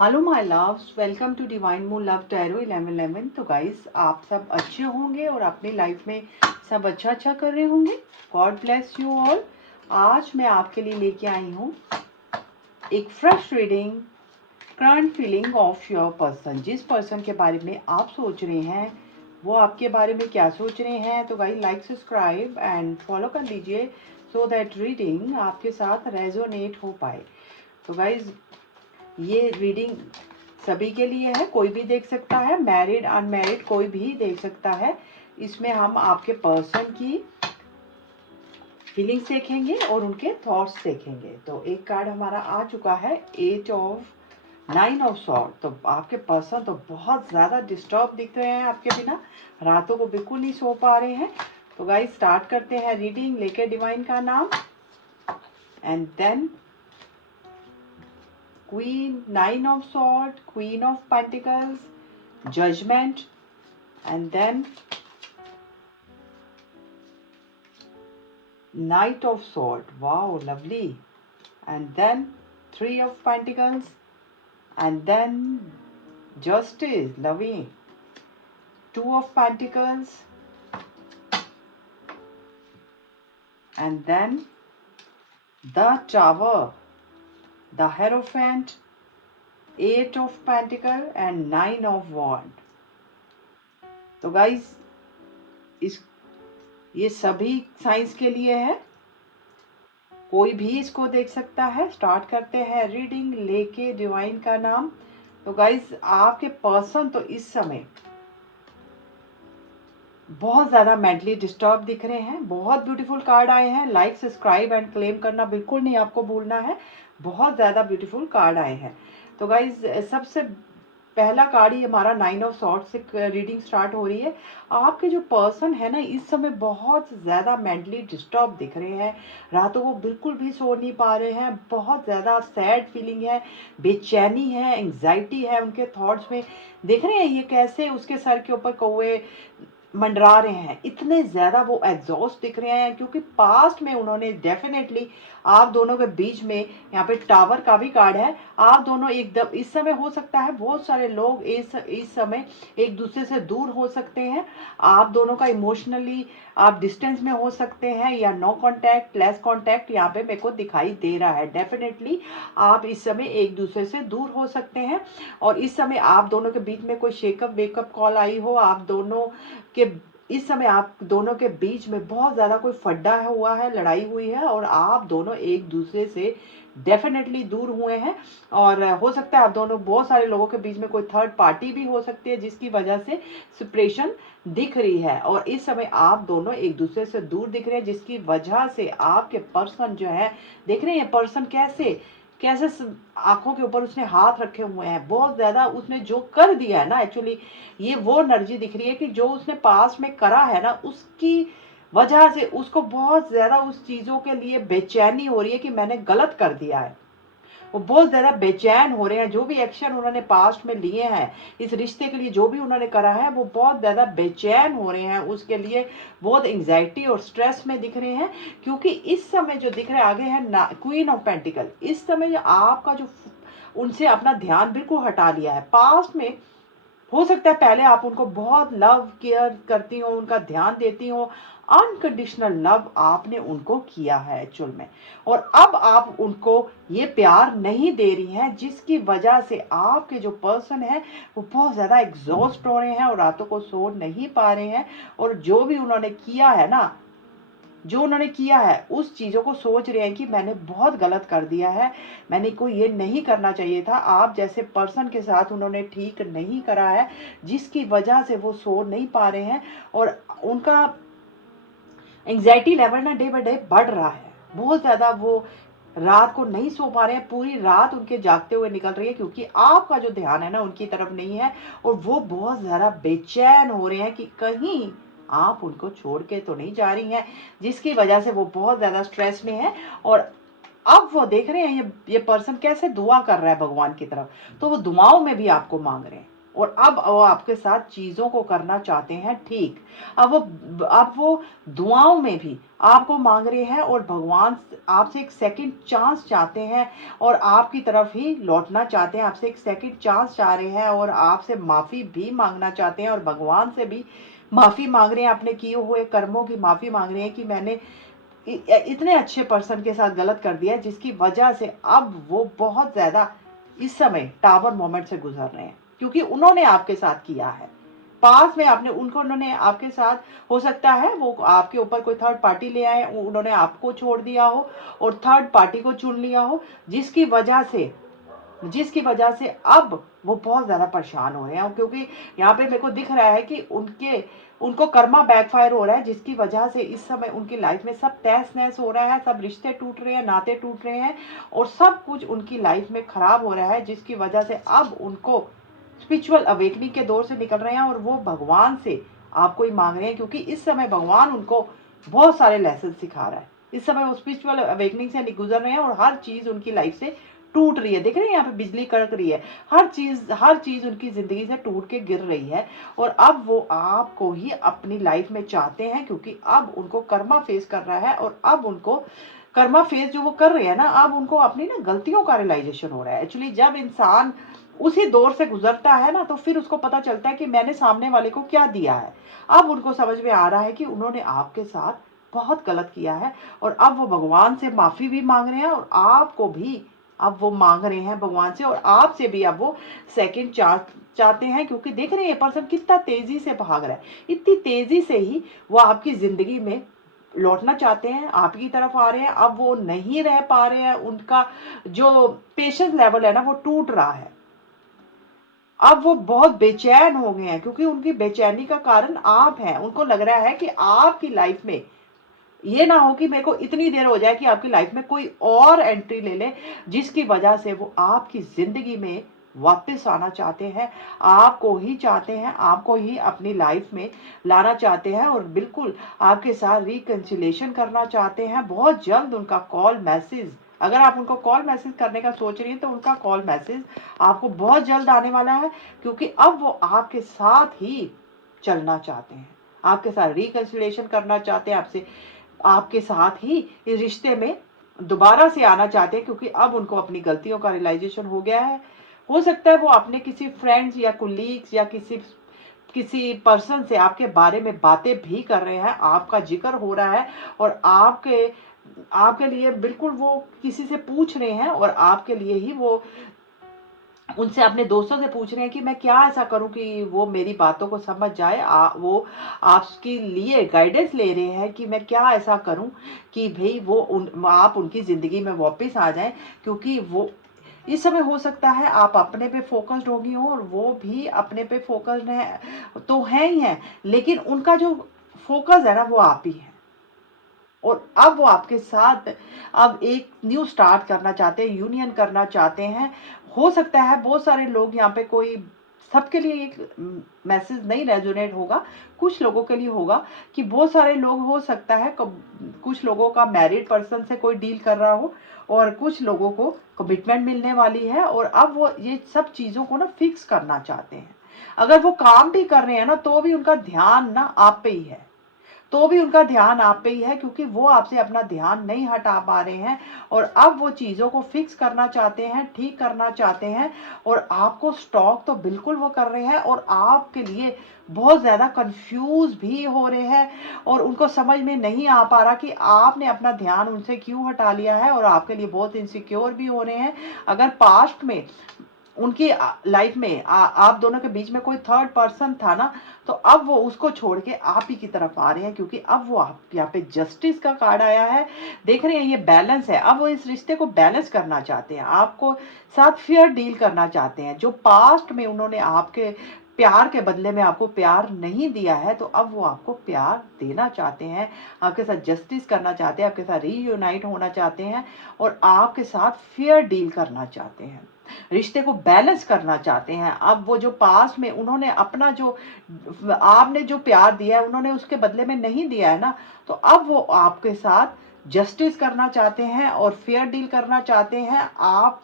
Hello my loves, welcome to divine moon love tarot 1111। तो guys, आप सब अच्छे होंगे और अपनी लाइफ में सब अच्छा कर रहे होंगे। God bless you all. आज मैं आपके लिए लेके आई हूँ एक fresh reading, current feeling of your person. जिस पर्सन के बारे में आप सोच रहे हैं वो आपके बारे में क्या सोच रहे हैं। तो guys, like, subscribe and follow कर लीजिए सो दैट रीडिंग आपके साथ रेजोनेट हो पाए। तो गाइस, ये रीडिंग सभी के लिए है, कोई भी देख सकता है, मैरिड अनमैरिड कोई भी देख सकता है। इसमें हम आपके पर्सन की फीलिंग्स देखेंगे और उनके थॉट्स देखेंगे। तो एक कार्ड हमारा आ चुका है, 9 ऑफ सॉर्ड। तो आपके पर्सन तो बहुत ज़्यादा डिस्टर्ब दिख रहे हैं आपके बिना, रातों को बिल्कुल नहीं सो पा रहे हैं। तो गाइस, स्टार्ट करते हैं रीडिंग लेके डिवाइन का नाम। And then Queen, 9 of Swords, Queen of Pentacles, Judgment, and then Knight of Swords. Wow, lovely. And then 3 of Pentacles, and then Justice, lovely. 2 of Pentacles, and then the Tower, the Hierophant, 8 of Pentacles, and 9 of Wands. तो guys, ये सभी science के लिए है, कोई भी इसको देख सकता है। स्टार्ट करते हैं रीडिंग लेके डिवाइन का नाम। तो गाइस, आपके पर्सन तो इस समय बहुत ज़्यादा मेंटली डिस्टर्ब दिख रहे हैं। बहुत ब्यूटीफुल कार्ड आए हैं। लाइक, सब्सक्राइब एंड क्लेम करना बिल्कुल नहीं आपको भूलना है। बहुत ज़्यादा ब्यूटीफुल कार्ड आए हैं। तो गाइस, सबसे पहला कार्ड ही हमारा 9 ऑफ सॉर्ड से रीडिंग स्टार्ट हो रही है। आपके जो पर्सन है ना, इस समय बहुत ज़्यादा मेंटली डिस्टर्ब दिख रहे हैं। रातों को बिल्कुल भी सो नहीं पा रहे हैं। बहुत ज़्यादा सैड फीलिंग है, बेचैनी है, एंग्जाइटी है उनके थॉट्स में। देख रहे हैं ये कैसे उसके सर के ऊपर कौवे मंडरा रहे हैं। इतने ज़्यादा वो एग्जॉस्ट दिख रहे हैं, क्योंकि पास्ट में उन्होंने डेफिनेटली आप दोनों के बीच में, यहाँ पे टावर का भी कार्ड है, आप दोनों एकदम इस समय हो सकता है बहुत सारे लोग इस समय एक दूसरे से दूर हो सकते हैं। आप दोनों का इमोशनली आप डिस्टेंस में हो सकते हैं, या नो कांटेक्ट, लेस कांटेक्ट यहाँ पे मेरे को दिखाई दे रहा है। डेफिनेटली आप इस समय एक दूसरे से दूर हो सकते हैं, और इस समय आप दोनों के बीच में कोई शेकअप वेकअप कॉल आई हो। आप दोनों के इस समय आप दोनों के बीच में बहुत ज़्यादा कोई फड्डा हुआ है, लड़ाई हुई है, और आप दोनों एक दूसरे से डेफिनेटली दूर हुए हैं। और हो सकता है आप दोनों, बहुत सारे लोगों के बीच में कोई थर्ड पार्टी भी हो सकती है, जिसकी वजह से सेपरेशन दिख रही है। और इस समय आप दोनों एक दूसरे से दूर दिख रहे हैं, जिसकी वजह से आपके पर्सन जो है, देख रहे हैं पर्सन कैसे कैसे आंखों के ऊपर उसने हाथ रखे हुए हैं। बहुत ज़्यादा उसने जो कर दिया है ना, एक्चुअली ये वो एनर्जी दिख रही है कि जो उसने पास्ट में करा है ना, उसकी वजह से उसको बहुत ज़्यादा उस चीज़ों के लिए बेचैनी हो रही है कि मैंने गलत कर दिया है। वो बहुत ज़्यादा बेचैन हो रहे हैं। जो भी एक्शन उन्होंने पास्ट में लिए हैं इस रिश्ते के लिए, जो भी उन्होंने करा है, वो बहुत ज़्यादा बेचैन हो रहे हैं उसके लिए। बहुत एंग्जाइटी और स्ट्रेस में दिख रहे हैं, क्योंकि इस समय जो दिख रहे आगे है ना, क्वीन ऑफ पेंटिकल। इस समय आपका जो उनसे अपना ध्यान बिल्कुल हटा लिया है। पास्ट में हो सकता है पहले आप उनको बहुत लव केयर करती हो, उनका ध्यान देती हो, अनकंडीशनल लव आपने उनको किया है एक्चुअल में, और अब आप उनको ये प्यार नहीं दे रही हैं, जिसकी वजह से आपके जो पर्सन है वो बहुत ज़्यादा एग्जॉस्ट हो रहे हैं और रातों को सो नहीं पा रहे हैं। और जो भी उन्होंने किया है ना, जो उन्होंने किया है उस चीज़ों को सोच रहे हैं कि मैंने बहुत गलत कर दिया है, मैंने को ये नहीं करना चाहिए था। आप जैसे पर्सन के साथ उन्होंने ठीक नहीं करा है, जिसकी वजह से वो सो नहीं पा रहे हैं। और उनका एंग्जाइटी लेवल ना डे बाय डे बढ़ रहा है। बहुत ज़्यादा वो रात को नहीं सो पा रहे हैं, पूरी रात उनके जागते हुए निकल रही है, क्योंकि आपका जो ध्यान है ना उनकी तरफ नहीं है। और वो बहुत ज़्यादा बेचैन हो रहे हैं कि कहीं आप उनको छोड़ के तो नहीं जा रही हैं, जिसकी वजह से वो बहुत ज़्यादा स्ट्रेस में है। और अब वो देख रहे हैं ये पर्सन कैसे दुआ कर रहा है भगवान की तरफ, तो वो दुआओं में भी आपको मांग रहे हैं। और अब वो आपके साथ चीज़ों को करना चाहते हैं ठीक। अब वो दुआओं में भी आपको मांग रहे हैं और भगवान आपसे एक सेकंड चांस चाहते हैं और आपकी तरफ ही लौटना चाहते हैं, आपसे एक सेकंड चांस चाह रहे हैं और आपसे माफ़ी भी मांगना चाहते हैं और भगवान से भी माफ़ी मांग रहे हैं, अपने किए हुए कर्मों की माफ़ी मांग रहे हैं कि मैंने इतने अच्छे पर्सन के साथ गलत कर दिया जिसकी वजह से अब वो बहुत ज़्यादा इस समय टावर मोमेंट से गुजर रहे हैं, क्योंकि उन्होंने आपके साथ किया है। पास में आपने उनको उन्होंने आपके साथ, हो सकता है वो आपके ऊपर कोई थर्ड पार्टी ले आए, उन्होंने आपको छोड़ दिया हो और थर्ड पार्टी को चुन लिया हो, जिसकी वजह से अब वो बहुत ज़्यादा परेशान हो रहे हैं, क्योंकि यहाँ पे मेरे को दिख रहा है कि उनको कर्मा बैकफायर हो रहा है, जिसकी वजह से इस समय उनकी लाइफ में सब तहस नहस हो रहा है, सब रिश्ते टूट रहे हैं, नाते टूट रहे हैं और सब कुछ उनकी लाइफ में खराब हो रहा है, जिसकी वजह से अब उनको स्पिरिचुअल अवेकनिंग के दौर से निकल रहे हैं और वो भगवान से आपको ही मांग रहे हैं, क्योंकि इस समय भगवान उनको बहुत सारे लेसन सिखा रहा है। इस समय वो स्पिरिचुअल अवेकनिंग से गुजर रहे हैं और हर चीज़ उनकी लाइफ से टूट रही है। देख रहे हैं यहाँ पे बिजली कड़क रही है, हर चीज़ उनकी ज़िंदगी से टूट के गिर रही है और अब वो आपको ही अपनी लाइफ में चाहते हैं, क्योंकि अब उनको कर्मा फेस कर रहा है और अब उनको कर्मा फेस जो वो कर रहे हैं ना, अब उनको अपनी ना गलतियों का रियलाइजेशन हो रहा है। एक्चुअली जब इंसान उसी दौर से गुजरता है ना, तो फिर उसको पता चलता है कि मैंने सामने वाले को क्या दिया है। अब उनको समझ में आ रहा है कि उन्होंने आपके साथ बहुत गलत किया है और अब वो भगवान से माफ़ी भी मांग रहे हैं और आपको भी अब वो मांग रहे हैं भगवान से, और आपसे भी अब वो सेकंड चांस चाहते हैं, क्योंकि देख रहे हैं ये पर्सन कितना तेजी से भाग रहा है, इतनी तेजी से ही वो आपकी जिंदगी में लौटना चाहते हैं, आपकी तरफ आ रहे हैं। अब वो नहीं रह पा रहे हैं, उनका जो पेशेंस लेवल है ना वो टूट रहा है। अब वो बहुत बेचैन हो गए हैं, क्योंकि उनकी बेचैनी का कारण आप हैं। उनको लग रहा है कि आपकी लाइफ में ये ना हो कि मेरे को इतनी देर हो जाए कि आपकी लाइफ में कोई और एंट्री ले ले, जिसकी वजह से वो आपकी जिंदगी में वापस आना चाहते हैं, आपको ही चाहते हैं, आपको ही अपनी लाइफ में लाना चाहते हैं और बिल्कुल आपके साथ रिकंसिलेशन करना चाहते हैं। बहुत जल्द उनका कॉल मैसेज, अगर आप उनको कॉल मैसेज करने का सोच रही हैं तो उनका कॉल मैसेज आपको बहुत जल्द आने वाला है, क्योंकि अब वो आपके साथ ही चलना चाहते हैं, आपके साथ रिकंसिलेशन करना चाहते हैं, आपसे आपके साथ ही इस रिश्ते में दोबारा से आना चाहते हैं, क्योंकि अब उनको अपनी गलतियों का रियलाइजेशन हो गया है। हो सकता है वो अपने किसी फ्रेंड्स या कुलीग्स या किसी किसी पर्सन से आपके बारे में बातें भी कर रहे हैं, आपका जिक्र हो रहा है और आपके आपके लिए बिल्कुल वो किसी से पूछ रहे हैं और आपके लिए ही वो उनसे, अपने दोस्तों से पूछ रहे हैं कि मैं क्या ऐसा करूं कि वो मेरी बातों को समझ जाए। वो आपके लिए गाइडेंस ले रहे हैं कि मैं क्या ऐसा करूं कि भाई आप उनकी ज़िंदगी में वापस आ जाएं, क्योंकि वो इस समय हो सकता है आप अपने पे फोकस्ड होगी हो और वो भी अपने पे फोकस्ड है, तो है ही है, लेकिन उनका जो फोकस है ना वो आप ही है। और अब वो आपके साथ अब एक न्यू स्टार्ट करना चाहते हैं, यूनियन करना चाहते हैं। हो सकता है बहुत सारे लोग यहाँ पे, कोई सबके लिए एक मैसेज नहीं रेजोनेट होगा, कुछ लोगों के लिए होगा कि बहुत सारे लोग, हो सकता है कुछ लोगों का मैरिड पर्सन से कोई डील कर रहा हो और कुछ लोगों को कमिटमेंट मिलने वाली है और अब वो ये सब चीज़ों को ना फिक्स करना चाहते हैं। अगर वो काम भी कर रहे हैं ना तो भी उनका ध्यान ना आप पे ही है, तो भी उनका ध्यान आप पे ही है, क्योंकि वो आपसे अपना ध्यान नहीं हटा पा रहे हैं और अब वो चीज़ों को फिक्स करना चाहते हैं, ठीक करना चाहते हैं और आपको स्टॉक तो बिल्कुल वो कर रहे हैं और आपके लिए बहुत ज़्यादा कंफ्यूज भी हो रहे हैं और उनको समझ में नहीं आ पा रहा कि आपने अपना ध्यान उनसे क्यों हटा लिया है और आपके लिए बहुत इनसिक्योर भी हो रहे हैं। अगर पास्ट में उनकी लाइफ में आप दोनों के बीच में कोई थर्ड पर्सन था ना, तो अब वो उसको छोड़ के आप ही की तरफ आ रहे हैं, क्योंकि अब वो आप यहाँ पे जस्टिस का कार्ड आया है। देख रहे हैं ये बैलेंस है, अब वो इस रिश्ते को बैलेंस करना चाहते हैं, आपको साथ फेयर डील करना चाहते हैं। जो पास्ट में उन्होंने आपके प्यार के बदले में आपको प्यार नहीं दिया है, तो अब वो आपको प्यार देना चाहते हैं, आपके साथ जस्टिस करना चाहते हैं, आपके साथ रीयूनाइट होना चाहते हैं और आपके साथ फेयर डील करना चाहते हैं, रिश्ते को बैलेंस करना चाहते हैं। अब वो जो पास्ट में उन्होंने अपना जो आपने जो प्यार दिया है उन्होंने उसके बदले में नहीं दिया है ना, तो अब वो आपके साथ जस्टिस करना चाहते हैं और फेयर डील करना चाहते हैं। आप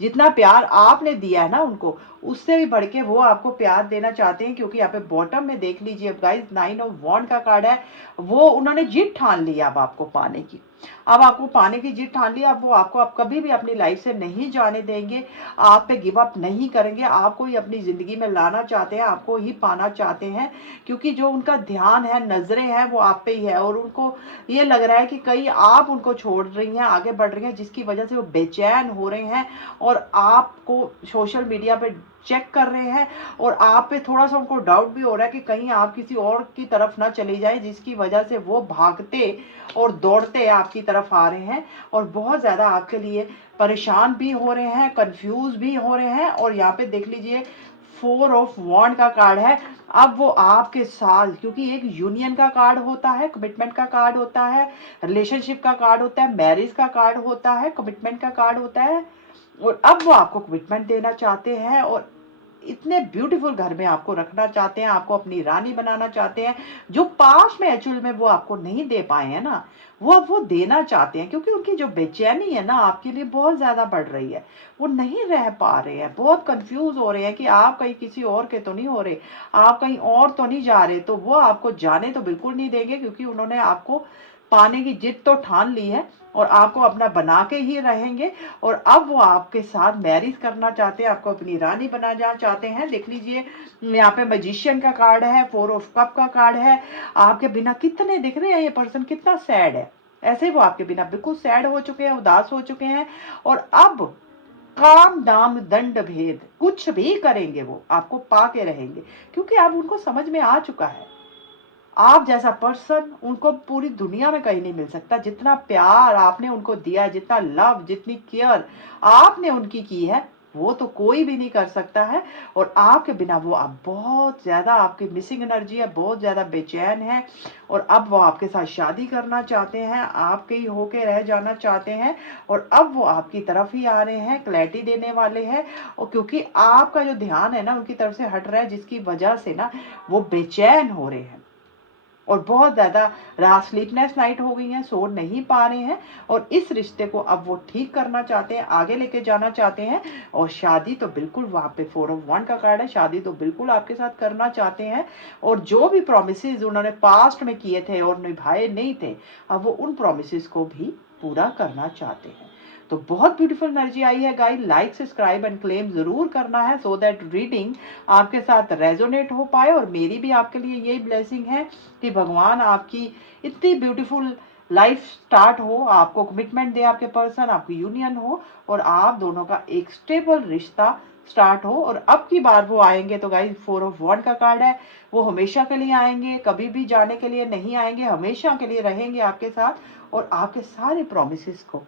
जितना प्यार आपने दिया है ना उनको, उससे भी बढ़ के वो आपको प्यार देना चाहते हैं। क्योंकि यहाँ पे बॉटम में देख लीजिए गाइस, 9 ऑफ वॉन्ड का कार्ड है। वो उन्होंने जिद ठान ली अब आपको पाने की, अब आपको पाने की जिद ठान ली। अब वो आपको अब कभी भी अपनी लाइफ से नहीं जाने देंगे, आप पे गिव अप नहीं करेंगे, आपको ही अपनी ज़िंदगी में लाना चाहते हैं, आपको ही पाना चाहते हैं। क्योंकि जो उनका ध्यान है, नज़रें हैं, वो आप पे ही है। और उनको ये लग रहा है कि कहीं आप उनको छोड़ रही हैं, आगे बढ़ रही हैं, जिसकी वजह से वो बेचैन हो रहे हैं और आपको सोशल मीडिया पे चेक कर रहे हैं। और आप पे थोड़ा सा उनको डाउट भी हो रहा है कि कहीं आप किसी और की तरफ ना चली जाए, जिसकी वजह से वो भागते और दौड़ते आपकी तरफ आ रहे हैं और बहुत ज़्यादा आपके लिए परेशान भी हो रहे हैं, कंफ्यूज भी हो रहे हैं। और यहाँ पे देख लीजिए 4 ऑफ वॉन्ड का कार्ड है। अब वो आपके साथ, क्योंकि एक यूनियन का कार्ड होता है, कमिटमेंट का कार्ड होता है, रिलेशनशिप का कार्ड होता है, मैरिज का कार्ड होता है, कमिटमेंट का कार्ड होता है। और अब वो आपको कमिटमेंट देना चाहते हैं और इतने ब्यूटीफुल घर में आपको रखना चाहते हैं, आपको अपनी रानी बनाना चाहते हैं। जो पास में एक्चुअल में वो आपको नहीं दे पाए हैं ना, वो अब वो देना चाहते हैं। क्योंकि उनकी जो बेचैनी है ना आपके लिए बहुत ज़्यादा बढ़ रही है, वो नहीं रह पा रहे हैं, बहुत कंफ्यूज हो रहे हैं कि आप कहीं किसी और के तो नहीं हो रहे, आप कहीं और तो नहीं जा रहे। तो वो आपको जाने तो बिल्कुल नहीं देंगे, क्योंकि उन्होंने आपको पाने की जिद तो ठान ली है और आपको अपना बना के ही रहेंगे। और अब वो आपके साथ मैरिज करना चाहते हैं, आपको अपनी रानी बनाना चाहते हैं। देख लीजिए यहाँ पे मैजिशियन का कार्ड है, 4 ऑफ कप का कार्ड है। आपके बिना कितने दिख रहे हैं, ये पर्सन कितना सैड है। ऐसे ही वो आपके बिना बिल्कुल सैड हो चुके हैं, उदास हो चुके हैं। और अब काम दाम दंड भेद कुछ भी करेंगे, वो आपको पा के रहेंगे। क्योंकि अब उनको समझ में आ चुका है, आप जैसा पर्सन उनको पूरी दुनिया में कहीं नहीं मिल सकता। जितना प्यार आपने उनको दिया है, जितना लव, जितनी केयर आपने उनकी की है, वो तो कोई भी नहीं कर सकता है। और आपके बिना वो अब बहुत ज़्यादा आपकी मिसिंग एनर्जी है, बहुत ज़्यादा बेचैन है। और अब वो आपके साथ शादी करना चाहते हैं, आपके ही होके रह जाना चाहते हैं। और अब वो आपकी तरफ ही आ रहे हैं, क्लैरिटी देने वाले हैं। और क्योंकि आपका जो ध्यान है ना उनकी तरफ से हट रहा है, जिसकी वजह से ना वो बेचैन हो रहे हैं और बहुत ज़्यादा रात स्लीपलेस नाइट हो गई हैं, सो नहीं पा रहे हैं। और इस रिश्ते को अब वो ठीक करना चाहते हैं, आगे लेके जाना चाहते हैं। और शादी तो बिल्कुल, वहाँ पे 4 ऑफ वन का कार्ड है, शादी तो बिल्कुल आपके साथ करना चाहते हैं। और जो भी प्रोमिसेस उन्होंने पास्ट में किए थे और निभाए नहीं थे, अब वो उन प्रोमिसेस को भी पूरा करना चाहते हैं। तो बहुत ब्यूटीफुल एनर्जी आई है guys. Like, subscribe and claim जरूर करना है, सो दैट रीडिंग आपके साथ रेजोनेट हो पाए। और मेरी भी आपके लिए यही ब्लेसिंग है कि भगवान आपकी इतनी ब्यूटीफुल लाइफ स्टार्ट हो, आपको कमिटमेंट दे आपके पर्सन, आपकी यूनियन हो और आप दोनों का एक स्टेबल रिश्ता स्टार्ट हो। और अब की बार वो आएंगे तो गाइस 4 ऑफ वन का कार्ड है, वो हमेशा के लिए आएंगे, कभी भी जाने के लिए नहीं आएंगे, हमेशा के लिए रहेंगे आपके साथ। और आपके सारे प्रोमिसेस को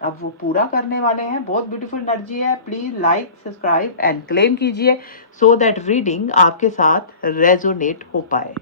अब वो पूरा करने वाले हैं। बहुत ब्यूटीफुल एनर्जी है। Please like, subscribe and claim कीजिए, सो दैट रीडिंग आपके साथ रेजोनेट हो पाए।